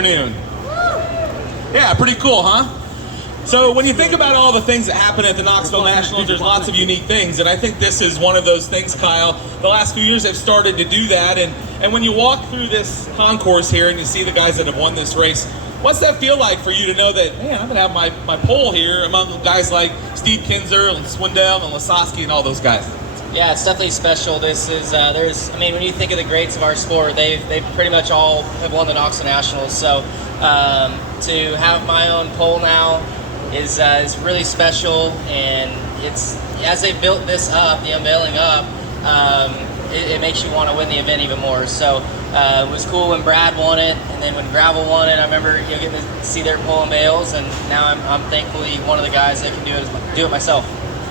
Afternoon. Yeah, pretty cool, huh? So when you think about all the things that happen at the Knoxville Nationals, there's lots of unique things, and I think this is one of those things, Kyle. The last few years they've started to do that, and when you walk through this concourse here and you see the guys that have won this race, what's that feel like for you to know that, man, I'm going to have my pole here among guys like Steve Kinzer and Swindell and Lasowski and all those guys? Yeah, it's definitely special. This is, when you think of the greats of our sport, they've pretty much all have won the Knoxville Nationals. So to have my own pole now is really special, and it's, as they built this up, the unveiling up, it makes you want to win the event even more. So it was cool when Brad won it, and then when Gravel won it, I remember getting to see their pole unveils, and now I'm thankfully one of the guys that can do it myself.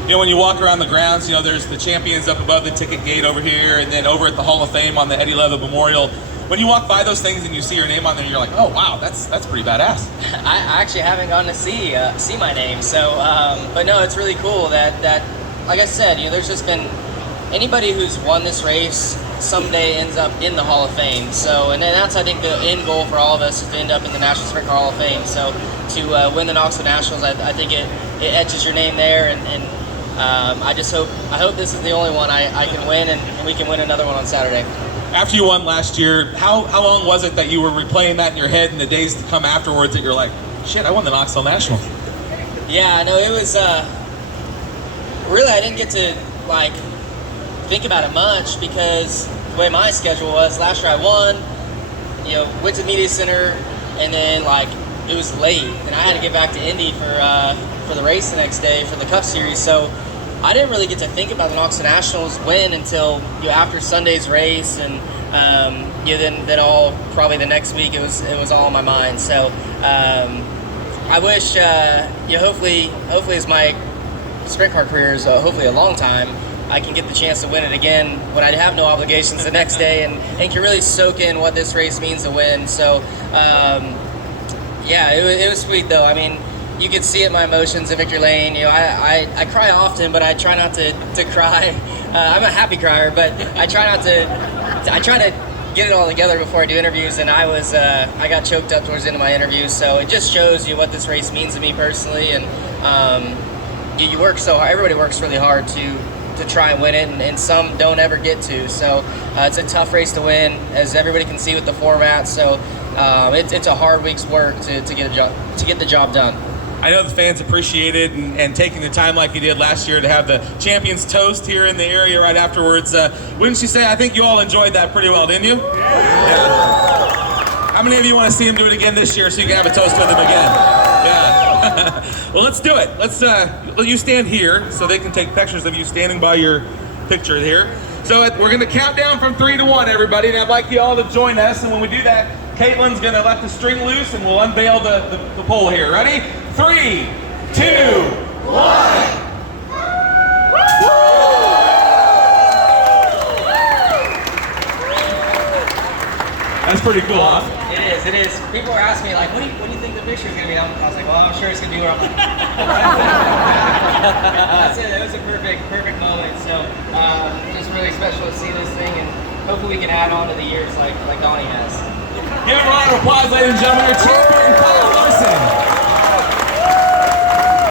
You know, when you walk around the grounds, you know, there's the champions up above the ticket gate over here, and then over at the Hall of Fame on the Eddie Levitt Memorial. When you walk by those things and you see your name on there, you're like, oh wow, that's pretty badass. I actually haven't gone to see my name, so but no, it's really cool that like I said, you know, there's just been anybody who's won this race someday ends up in the Hall of Fame. So, and then that's, I think, the end goal for all of us is to end up in the National Sprint Car Hall of Fame. So to win the Knoxville Nationals, I think it etches your name there, and I hope this is the only one I can win, and we can win another one on Saturday. After you won last year, how long was it that you were replaying that in your head in the days to come afterwards that you're like, shit, I won the Knoxville National? Yeah, no, it was, really, I didn't get to, like, think about it much because the way my schedule was, last year I won, you know, went to the media center, and then, like, it was late, and I had to get back to Indy for the race the next day for the Cup Series, so I didn't really get to think about the Knoxville Nationals win until, you know, after Sunday's race, and you know, then all probably the next week it was all in my mind. So I wish, you know, hopefully as my sprint car career is hopefully a long time, I can get the chance to win it again when I have no obligations the next day, and can really soak in what this race means to win. So yeah, it was sweet though. I mean, you could see it in my emotions at Victory Lane. You know, I cry often, but I try not to cry. I'm a happy crier, but I try to get it all together before I do interviews, and I got choked up towards the end of my interviews. So it just shows you what this race means to me personally, and you work so hard. Everybody works really hard to try and win it, and some don't ever get to. So it's a tough race to win, as everybody can see with the format. So it's a hard week's work to get the job done. I know the fans appreciate it, and taking the time like you did last year to have the champions toast here in the area right afterwards. Wouldn't you say, I think you all enjoyed that pretty well, didn't you? Yeah. How many of you want to see him do it again this year so you can have a toast with him again? Yeah. Well, let's do it. Let's let you stand here so they can take pictures of you standing by your picture here. So we're going to count down from 3 to 1, everybody, and I'd like you all to join us. And when we do that, Caitlin's going to let the string loose, and we'll unveil the pole here. Ready? 3, 2, 1. That's pretty cool, huh? It is. People are asking me, like, what do you think the picture is going to be? I was like, well, I'm sure it's going to be where I'm like. That's it. That was a perfect moment. So just really special to see this thing, and hopefully we can add on to the years like Donnie has. Give him a round of applause, ladies and gentlemen. Our champion, Kyle Larson.